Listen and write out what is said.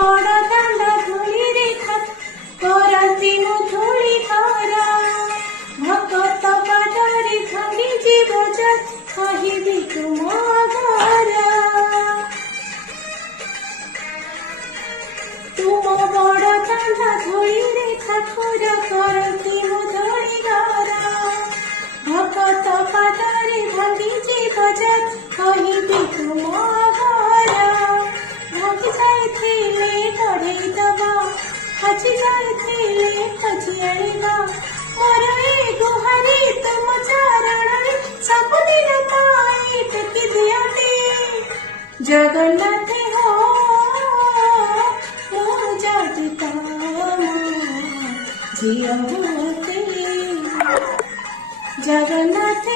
बड़ दाण्ड धूली रे करती मु धूली धरा भगत पादरे भांगी जीव जत कहबी तुम घर तुम बड़ दाण्ड धूली रे ठाकुर करती मु धूली धरा भगत पादरे भांगी जीव जत कहबी तुम घर भागी जाइथिले बढ़ई दबा हजी जाइथिले हजी आईबा मोर ए गुहारी तुम चरण सबुदिन पाई टेकी दियटे जगन्नाथ हो मो जगता झिया होते जगन्नाथ